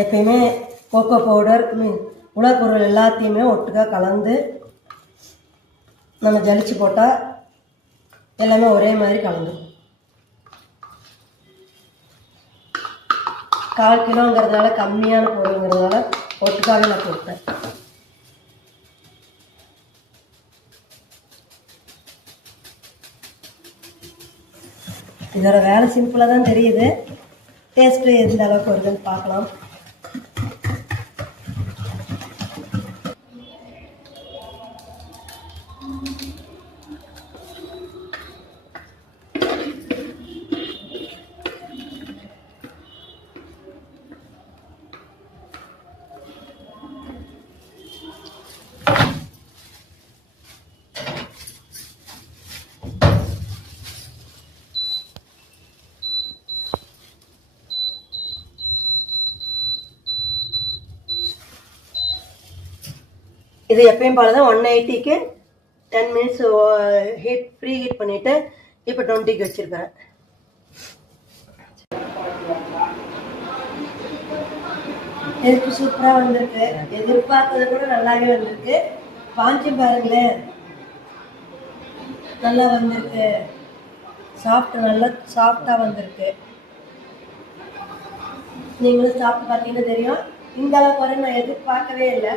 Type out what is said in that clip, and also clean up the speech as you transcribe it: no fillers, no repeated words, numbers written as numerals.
எப்பயுமே cocoa powder உலர்பொருள் எல்லாத்தையுமே ஒட்டுக்காக கலந்து நம்ம ஜலிச்சு போட்டால் எல்லாமே ஒரே மாதிரி கலந்துடும். 1/4 கிலோங்கிறதுனால கம்மியான பொருளுங்கிறதுனால ஒட்டுக்காக நான் போட்டேன். இதோட வேலை சிம்பிளாக தான் தெரியுது. டேஸ்ட்டு எந்த அளவுக்கு வருதுன்னு பார்க்கலாம். இது எப்பயும் போல தான் 180க்கு 10 மினிட்ஸ் ப்ரீ ஹீட் பண்ணிவிட்டு இப்போ 20க்கு வச்சுருக்கேன். நெருப்பு சூப்பராக வந்திருக்கு. எதிர்பார்த்ததை கூட நல்லாவே வந்திருக்கு. பாஞ்சும் பாருங்களேன், நல்லா வந்திருக்கு. நல்லா சாஃப்டாக வந்திருக்கு. நீங்களும் சாப்பிட்டு பார்த்தீங்கன்னா தெரியும். இந்த அளவுக்கு வரை நான் எதிர்பார்க்கவே இல்லை.